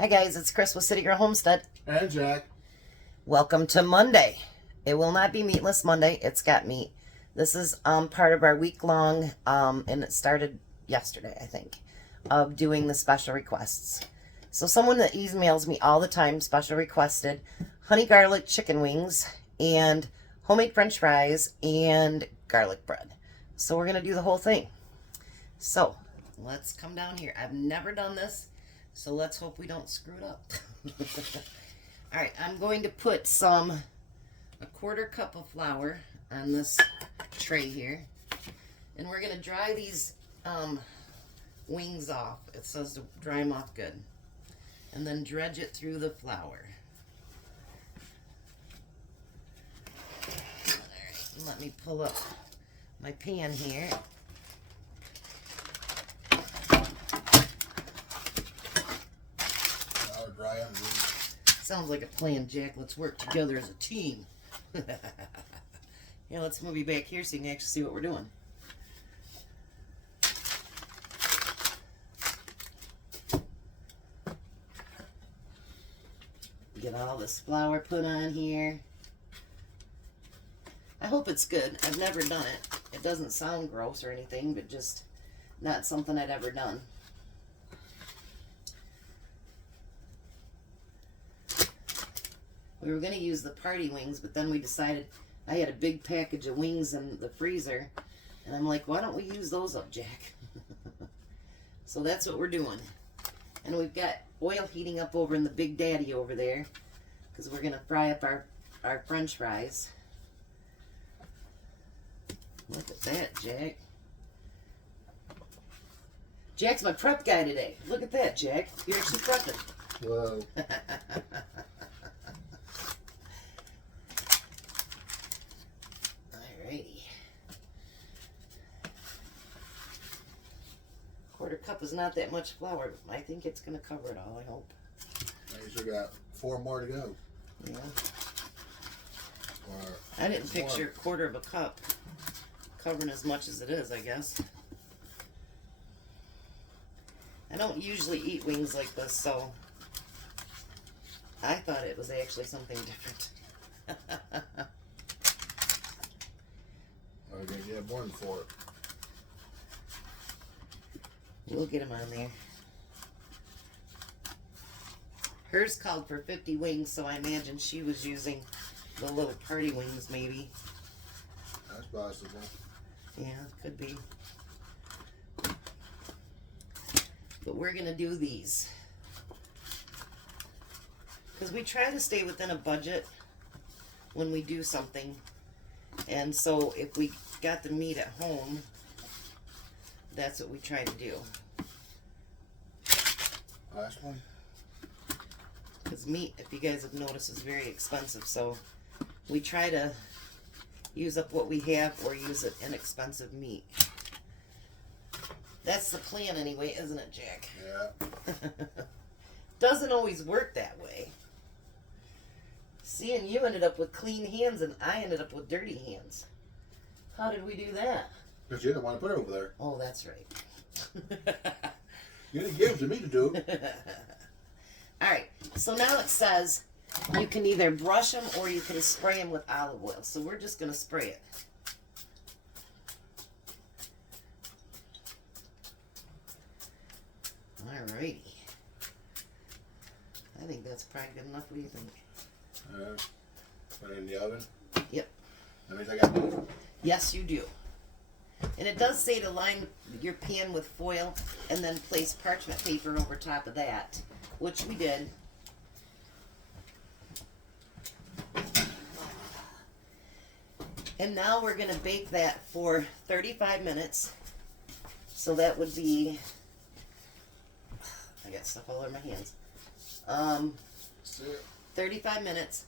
Hi guys, it's Chris with City Girl Homestead. And Jack. Welcome to Monday. It will not be Meatless Monday. It's got meat. This is part of our week-long, and it started yesterday, I think, of doing the special requests. So someone that emails me all the time special requested honey garlic chicken wings and homemade french fries and garlic bread. So we're going to do the whole thing. So let's come down here. I've never done this. So let's hope we don't screw it up. All right, I'm going to put a quarter cup of flour on this tray here. And we're going to dry these wings off. It says to dry them off good. And then dredge it through the flour. All right, let me pull up my pan here. Dry on Sounds like a plan, Jack. Let's work together as a team. Yeah, let's move you back here so you can actually see what we're doing. Get all this flour put on here. I hope it's good. I've never done it. It doesn't sound gross or anything, but just not something I'd ever done. We were going to use the party wings, but then we decided I had a big package of wings in the freezer. And I'm like, why don't we use those up, Jack? So that's what we're doing. And we've got oil heating up over in the Big Daddy over there, because we're going to fry up our french fries. Look at that, Jack. Jack's my prep guy today. Look at that, Jack. You're actually prepping. Whoa. Alrighty. Quarter cup is not that much flour. I think it's going to cover it all, I hope. You still got 4 more to go. Yeah. Or I didn't picture a quarter of a cup covering as much as it is, I guess. I don't usually eat wings like this, so I thought it was actually something different. We're going to get one for it. We'll get them on there. Hers called for 50 wings, so I imagine she was using the little party wings, maybe. That's possible. Yeah, could be. But we're going to do these. Because we try to stay within a budget when we do something. And so if we got the meat at home, that's what we try to do. Last one. Because meat, if you guys have noticed, is very expensive. So we try to use up what we have or use it inexpensive meat. That's the plan anyway, isn't it, Jack? Yeah. Doesn't always work that way. Seeing you ended up with clean hands and I ended up with dirty hands. How did we do that? Because you didn't want to put it over there. Oh, that's right. You didn't give it to me to do. Alright, so now it says you can either brush them or you can spray them with olive oil. So we're just going to spray it. Alrighty. I think that's probably good enough. What do you think? Put it in the oven. Yep. That means I got to move. Yes, you do. And it does say to line your pan with foil and then place parchment paper over top of that, which we did. And now we're going to bake that for 35 minutes. So that would be, I got stuff all over my hands. 35 minutes,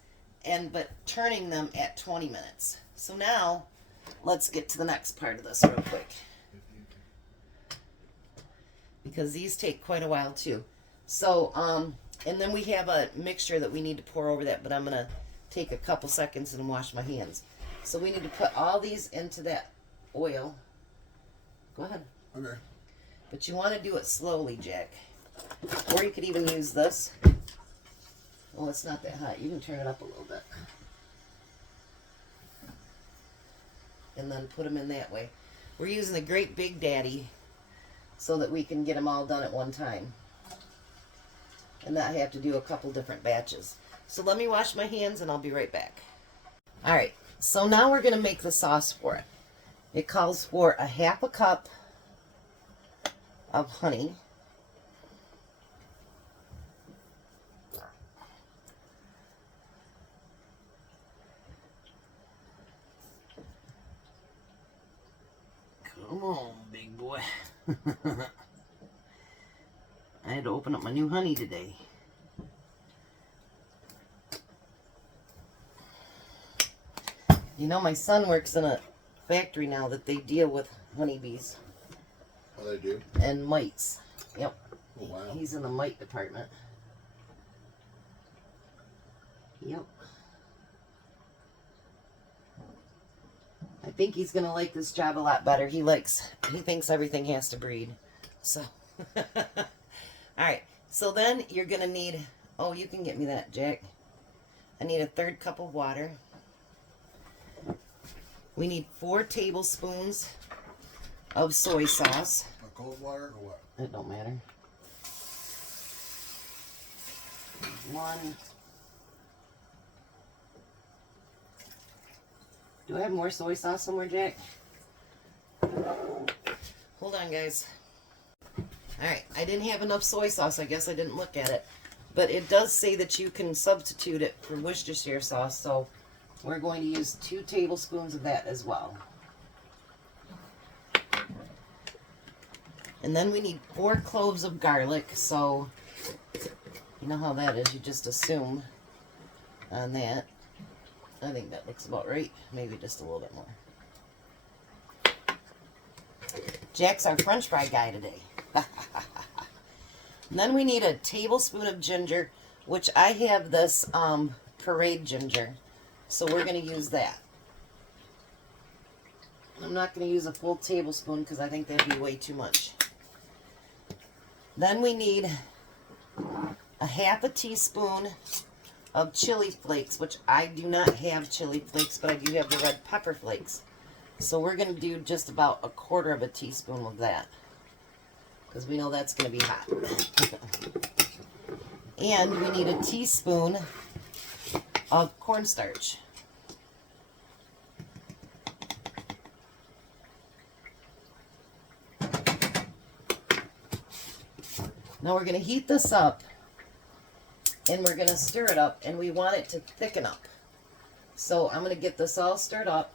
but turning them at 20 minutes. So now, let's get to the next part of this real quick. Because these take quite a while too. So, and then we have a mixture that we need to pour over that, but I'm going to take a couple seconds and wash my hands. So we need to put all these into that oil. Go ahead. Okay. But you want to do it slowly, Jack. Or you could even use this. Well, it's not that hot. You can turn it up a little bit. And then put them in that way. We're using the Great Big Daddy so that we can get them all done at one time. And not have to do a couple different batches. So let me wash my hands and I'll be right back. Alright, so now we're going to make the sauce for it. It calls for a half a cup of honey. Come on, big boy. I had to open up my new honey today. You know, my son works in a factory now that they deal with honeybees. Oh, they do? And mites. Yep. Oh, wow. He's in the mite department. Yep. I think he's gonna like this job a lot better. He thinks everything has to breed. So, alright. So then you're gonna need, oh, you can get me that, Jack. I need a 1/3 cup of water. We need 4 tablespoons of soy sauce. Cold water or what? It don't matter. 1. Do I have more soy sauce somewhere, Jack? Hold on, guys. Alright, I didn't have enough soy sauce. I guess I didn't look at it. But it does say that you can substitute it for Worcestershire sauce, so we're going to use 2 tablespoons of that as well. And then we need 4 cloves of garlic, so you know how that is. You just assume on that. I think that looks about right. Maybe just a little bit more. Jack's our French fry guy today. And then we need a tablespoon of ginger, which I have this Preheat ginger. So we're going to use that. I'm not going to use a full tablespoon because I think that'd be way too much. Then we need a 1/2 teaspoon of chili flakes, which I do not have chili flakes, but I do have the red pepper flakes. So we're going to do just about 1/4 teaspoon of that, because we know that's going to be hot. And we need a teaspoon of cornstarch. Now we're going to heat this up and we're going to stir it up, and we want it to thicken up. So I'm going to get this all stirred up,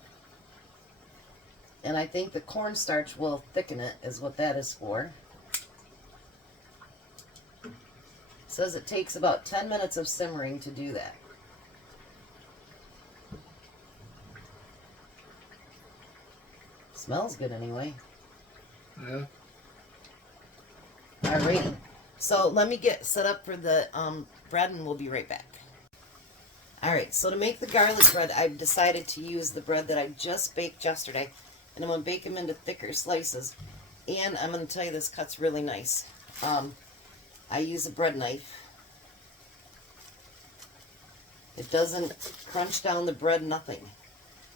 and I think the cornstarch will thicken it, is what that is for. It says it takes about 10 minutes of simmering to do that. Smells good anyway. Yeah. Alrighty. So let me get set up for the bread, and we'll be right back. Alright, so to make the garlic bread, I've decided to use the bread that I just baked yesterday, and I'm going to bake them into thicker slices. And I'm going to tell you, this cuts really nice. I use a bread knife. It doesn't crunch down the bread, nothing.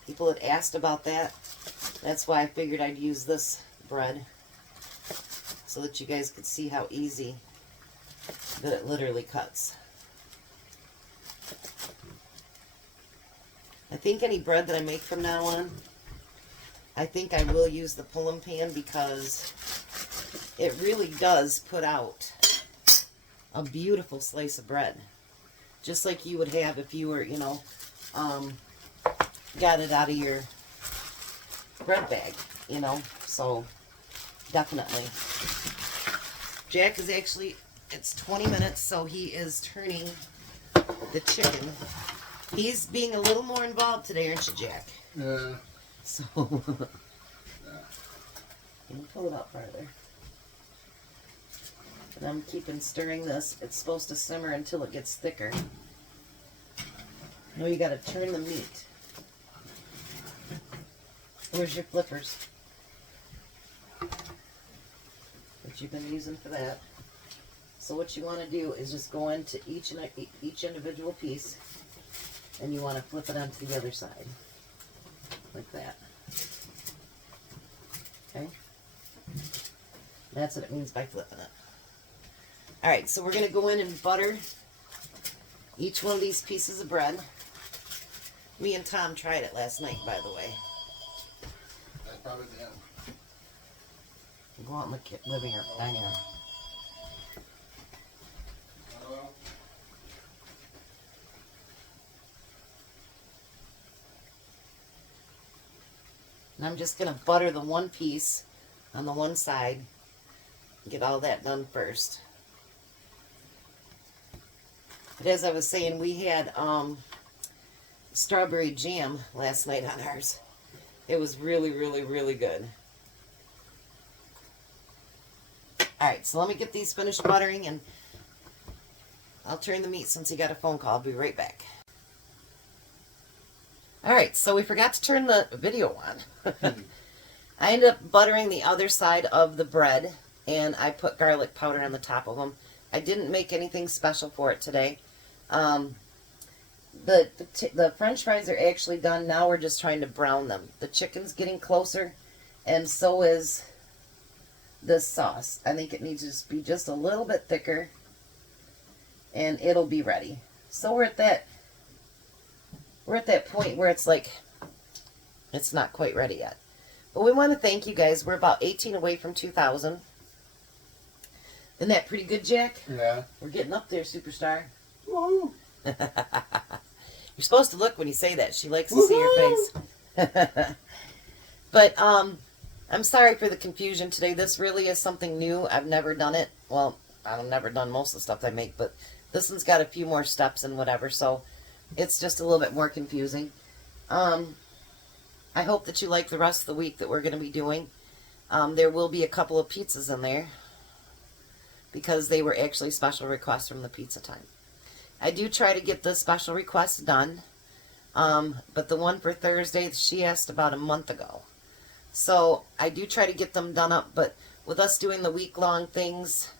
People had asked about that. That's why I figured I'd use this bread, so that you guys could see how easy that it literally cuts. I think any bread that I make from now on, I think I will use the pull-and pan, because it really does put out a beautiful slice of bread. Just like you would have if you were, you know, got it out of your bread bag, you know. So definitely. Jack is actually, it's 20 minutes, so he is turning the chicken. He's being a little more involved today, aren't you, Jack? Yeah. So, can you pull it up farther? And I'm keeping stirring this. It's supposed to simmer until it gets thicker. No, you gotta turn the meat. Where's your flippers? That you've been using for that. So what you want to do is just go into each individual piece, and you want to flip it onto the other side, like that. Okay? That's what it means by flipping it. All right, so we're going to go in and butter each one of these pieces of bread. Me and Tom tried it last night, by the way. That's probably them. Go out in the living room, dining room. Hello? And I'm just going to butter the one piece on the one side. Get all that done first. But as I was saying, we had strawberry jam last night on ours. It was really, really, really good. Alright, so let me get these finished buttering, and I'll turn the meat since you got a phone call. I'll be right back. Alright, so we forgot to turn the video on. I ended up buttering the other side of the bread, and I put garlic powder on the top of them. I didn't make anything special for it today. The French fries are actually done. Now we're just trying to brown them. The chicken's getting closer, and so is this sauce. I think it needs to be just a little bit thicker, and it'll be ready. So we're at that point where it's like, it's not quite ready yet. But we want to thank you guys. We're about 18 away from 2,000. Isn't that pretty good, Jack? Yeah. We're getting up there, superstar. Woo! You're supposed to look when you say that. She likes to see your face. But I'm sorry for the confusion today. This really is something new. I've never done it. Well, I've never done most of the stuff I make, but this one's got a few more steps and whatever, so it's just a little bit more confusing. I hope that you like the rest of the week that we're going to be doing. There will be a couple of pizzas in there because they were actually special requests from the pizza time. I do try to get the special requests done, but the one for Thursday, she asked about a month ago. So I do try to get them done up, but with us doing the week-long things,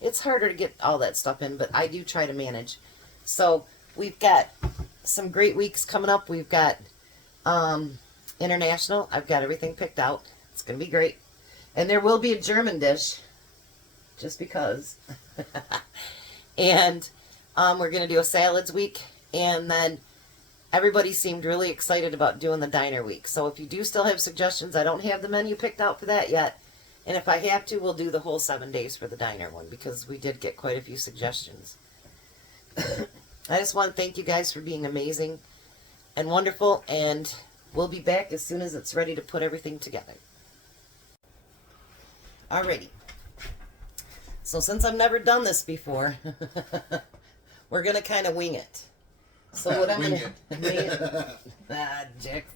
it's harder to get all that stuff in, but I do try to manage. So we've got some great weeks coming up. We've got international. I've got everything picked out. It's going to be great. And there will be a German dish, just because. And we're going to do a salads week, and then everybody seemed really excited about doing the diner week. So if you do still have suggestions, I don't have the menu picked out for that yet. And if I have to, we'll do the whole 7 days for the diner one, because we did get quite a few suggestions. I just want to thank you guys for being amazing and wonderful, and we'll be back as soon as it's ready to put everything together. Alrighty. So since I've never done this before, we're going to kind of wing it. So what I'm going to wing it. Ah, Jack.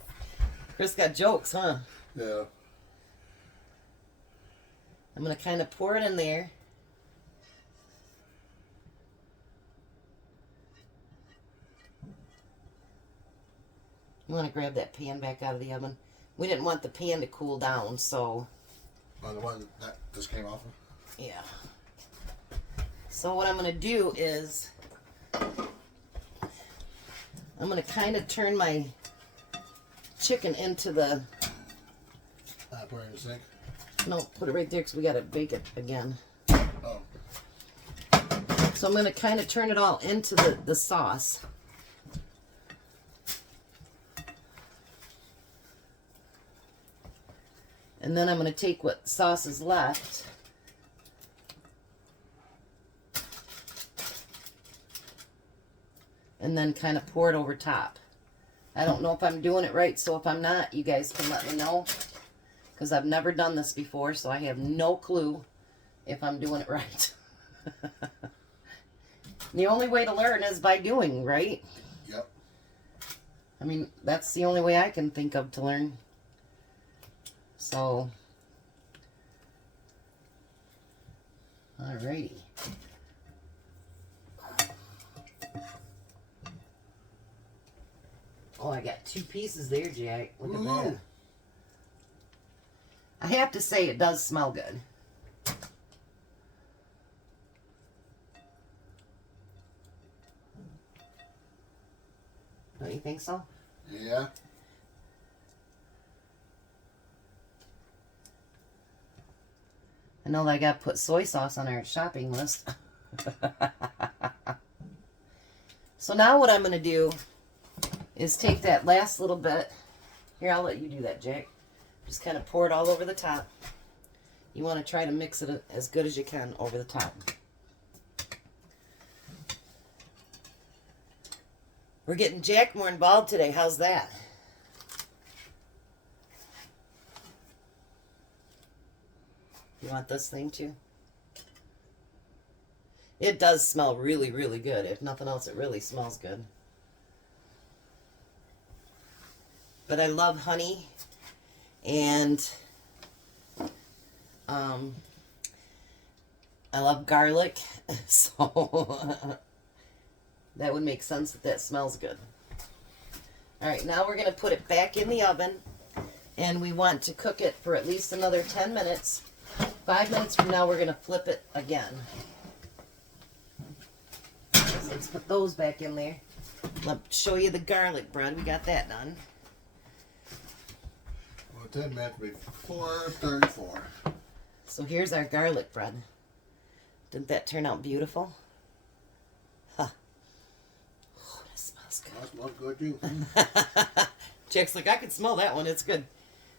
Chris got jokes, huh? Yeah. I'm going to kind of pour it in there. You want to grab that pan back out of the oven. We didn't want the pan to cool down, so... Oh, the one that just came off of? Yeah. So what I'm going to do is... I'm going to kind of turn my chicken into the... Put it in the sink? No, put it right there because we got to bake it again. Oh. So I'm going to kind of turn it all into the sauce. And then I'm going to take what sauce is left and then kind of pour it over top. I don't know if I'm doing it right, so if I'm not, you guys can let me know, because I've never done this before, so I have no clue if I'm doing it right. The only way to learn is by doing, right? Yep. I mean, that's the only way I can think of to learn. So, alrighty. Oh, I got 2 pieces there, Jack. Look at that. I have to say, it does smell good. You think so? Yeah. I know that I got to put soy sauce on our shopping list. So now what I'm going to do is take that last little bit. Here, I'll let you do that, Jack. Just kind of pour it all over the top. You want to try to mix it as good as you can over the top. We're getting Jack more involved today. How's that? You want this thing too? It does smell really, really good. If nothing else, it really smells good. But I love honey, and I love garlic, so that would make sense that smells good. All right, now we're going to put it back in the oven, and we want to cook it for at least another 10 minutes. 5 minutes from now, we're going to flip it again. So let's put those back in there. Let me show you the garlic bread. We got that done. Well, 10 minutes before 34. So here's our garlic bread. Didn't that turn out beautiful? Huh. Oh, that smells good. That smells good too. Jack's like, I can smell that one. It's good.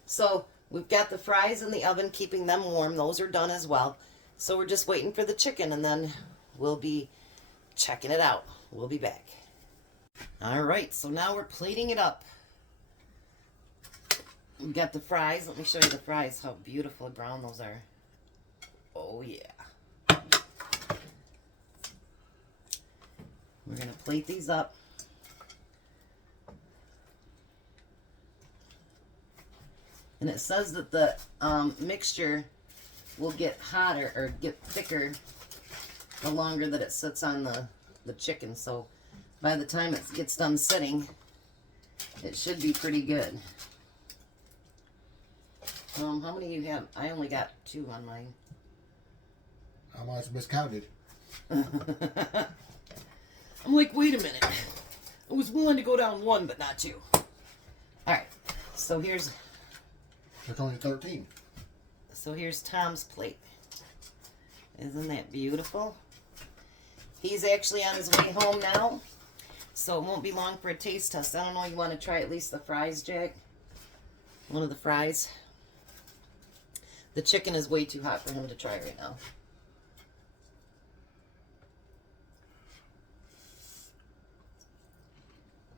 So we've got the fries in the oven, keeping them warm. Those are done as well. So we're just waiting for the chicken, and then we'll be checking it out. We'll be back. All right, so now we're plating it up. We've got the fries. Let me show you the fries, how beautiful brown those are. Oh, yeah. We're going to plate these up. And it says that the mixture will get hotter or get thicker the longer that it sits on the chicken. So by the time it gets done sitting, it should be pretty good. How many do you have? I only got 2 on mine. How much miscounted? I'm like, wait a minute. I was willing to go down 1, but not 2. All right. So here's There's only 13. So here's Tom's plate. Isn't that beautiful? He's actually on his way home now, so it won't be long for a taste test. I don't know, you want to try at least the fries, Jack? One of the fries. The chicken is way too hot for him to try right now.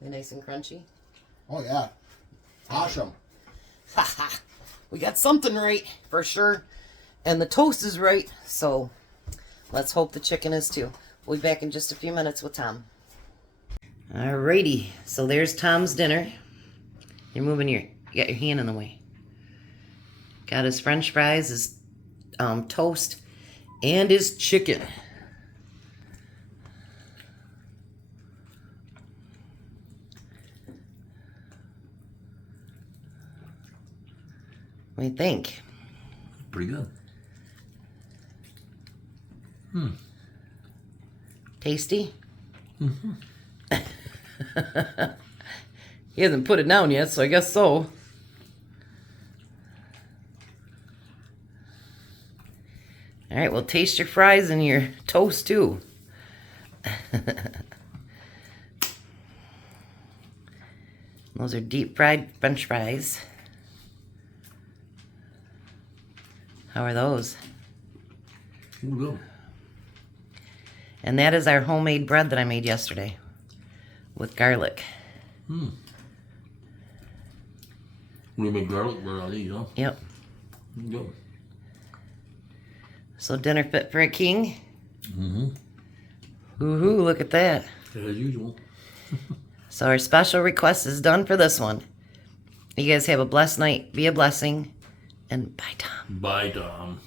They nice and crunchy? Oh yeah. Awesome. Haha. We got something right for sure. And the toast is right, so let's hope the chicken is too. We'll be back in just a few minutes with Tom. Alrighty, so there's Tom's dinner. You're moving you got your hand in the way. Got his french fries, his toast, and his chicken. What do you think? Pretty good. Tasty? He hasn't put it down yet, so I guess so. All right, well, taste your fries and your toast too. Those are deep fried french fries. How are those? Good. And that is our homemade bread that I made yesterday with garlic. We make garlic bread out of these, huh? Yep. Good. So dinner fit for a king. Woohoo, look at that. As usual. So our special request is done for this one. You guys have a blessed night. Be a blessing. And bye, Tom. Bye, Tom.